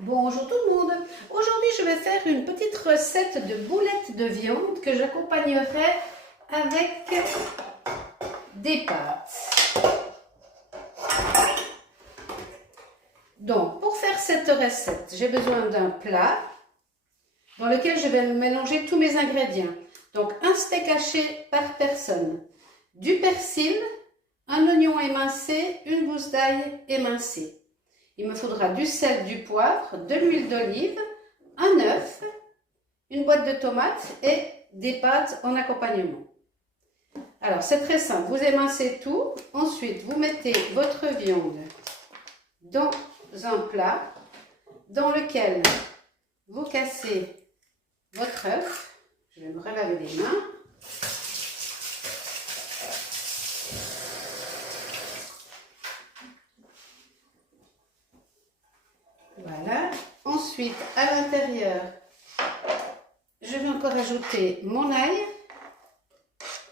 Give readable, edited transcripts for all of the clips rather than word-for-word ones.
Bonjour tout le monde. Aujourd'hui, je vais faire une petite recette de boulettes de viande que j'accompagnerai avec des pâtes. Donc, pour faire cette recette, j'ai besoin d'un plat dans lequel je vais mélanger tous mes ingrédients. Donc, un steak haché par personne, du persil, un oignon émincé, une gousse d'ail émincée. Il me faudra du sel, du poivre, de l'huile d'olive, un œuf, une boîte de tomates et des pâtes en accompagnement. Alors, c'est très simple. Vous émincez tout. Ensuite, vous mettez votre viande dans un plat dans lequel vous cassez votre œuf. Je vais me relaver les mains. Voilà. Ensuite, à l'intérieur, je vais encore ajouter mon ail,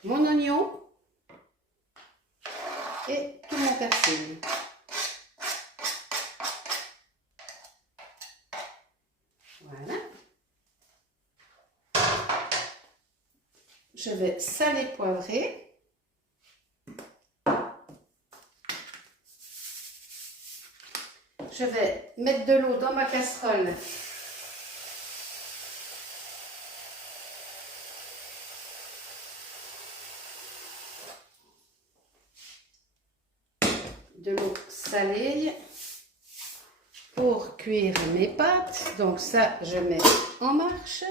mon oignon et tout mon persil. Voilà. Je vais saler, poivrer. Je vais mettre de l'eau dans ma casserole. De l'eau salée pour cuire mes pâtes. Donc ça, je mets en marche.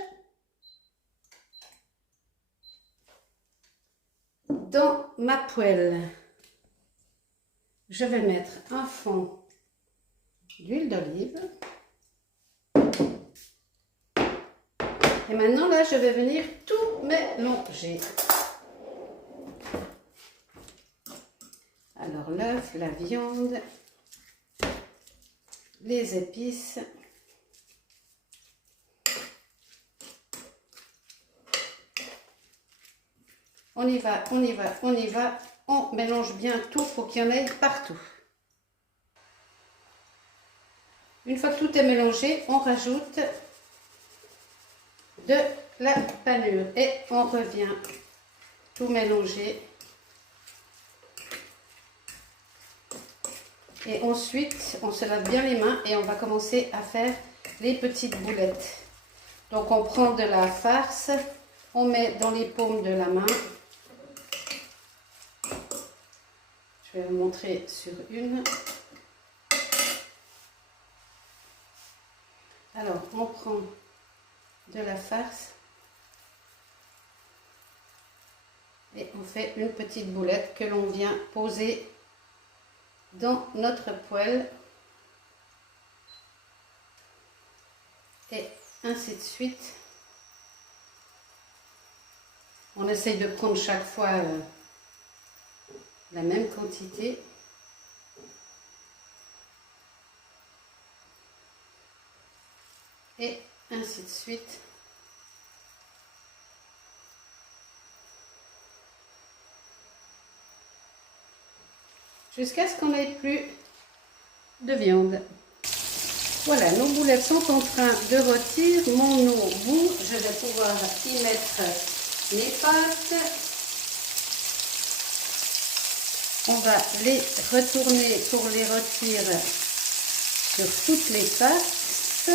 Dans ma poêle, je vais mettre un fond d'huile d'olive. Et maintenant, là, je vais venir tout mélanger. Alors, l'œuf, la viande, les épices. On y va, on y va, on y va. On mélange bien tout pour qu'il y en ait partout. Une fois que tout est mélangé, on rajoute de la panure et on revient tout mélanger. Et ensuite, on se lave bien les mains et on va commencer à faire les petites boulettes. Donc, on prend de la farce, on met dans les paumes de la main. Je vais vous montrer sur une. Alors, on prend de la farce et on fait une petite boulette que l'on vient poser dans notre poêle et ainsi de suite. On essaye de prendre chaque fois la même quantité. Et ainsi de suite. Jusqu'à ce qu'on n'ait plus de viande. Voilà, nos boulettes sont en train de rôtir. Mon eau bout, je vais pouvoir y mettre mes pâtes. On va les retourner pour les rôtir sur toutes les faces.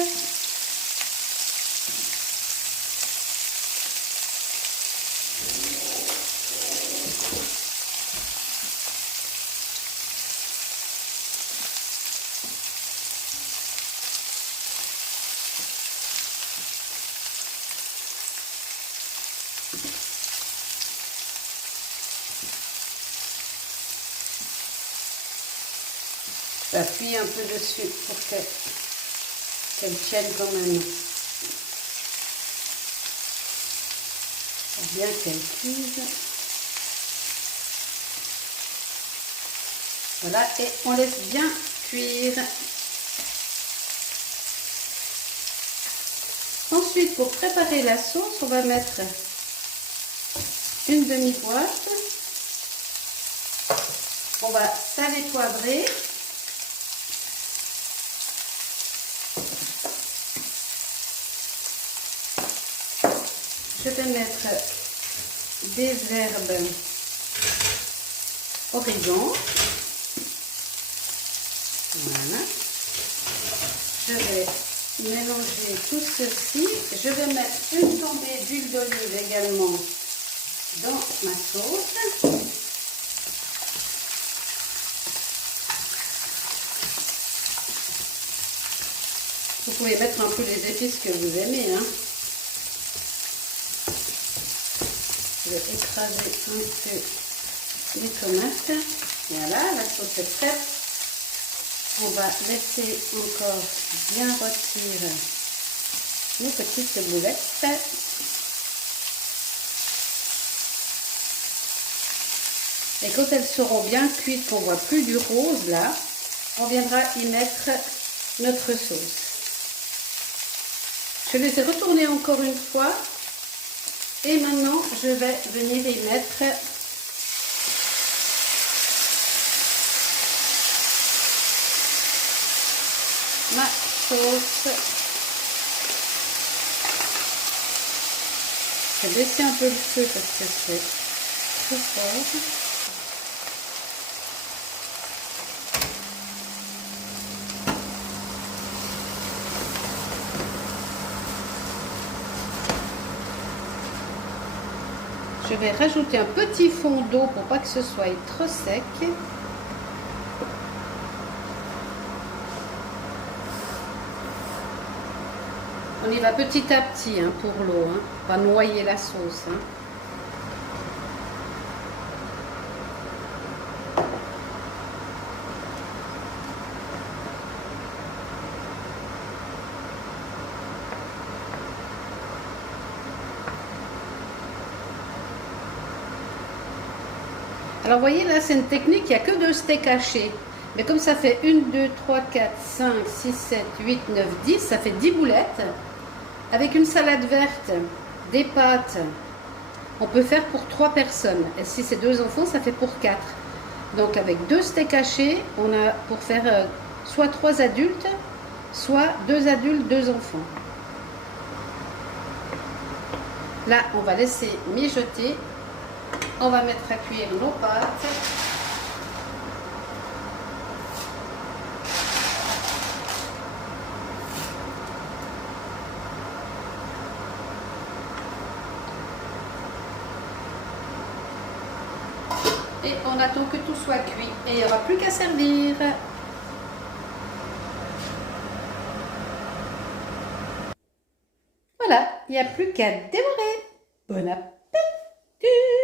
J'appuie un peu dessus pour qu'elle tienne quand même. Pour bien qu'elle cuise. Voilà, et on laisse bien cuire. Ensuite, pour préparer la sauce, on va mettre une demi-boîte. On va saler, poivrer. Je vais mettre des herbes origan. Voilà. Je vais mélanger tout ceci. Je vais mettre une tombée d'huile d'olive également dans ma sauce. Vous pouvez mettre un peu les épices que vous aimez, hein. Je vais écraser un peu les tomates. Voilà, la sauce est prête. On va laisser encore bien rôtir nos petites boulettes. Et quand elles seront bien cuites, qu'on voit plus du rose là, on viendra y mettre notre sauce. Je les ai retournées encore une fois. Et maintenant, je vais venir y mettre ma sauce. Je vais baisser un peu le feu parce que c'est trop fort. Je vais rajouter un petit fond d'eau pour pas que ce soit trop sec. On y va petit à petit hein, pour l'eau, hein, pas noyer la sauce. Hein. Alors vous voyez là c'est une technique, il n'y a que 2 steaks hachés. Mais comme ça fait 1, 2, 3, 4, 5, 6, 7, 8, 9, 10, ça fait 10 boulettes. Avec une salade verte, des pâtes, on peut faire pour 3 personnes. Et si c'est 2 enfants, ça fait pour 4. Donc avec 2 steaks hachés, on a pour faire soit 3 adultes, soit 2 adultes, 2 enfants. Là, on va laisser mijoter. On va mettre à cuire nos pâtes. Et on attend que tout soit cuit. Et il n'y aura plus qu'à servir. Voilà, il n'y a plus qu'à dévorer. Bon appétit!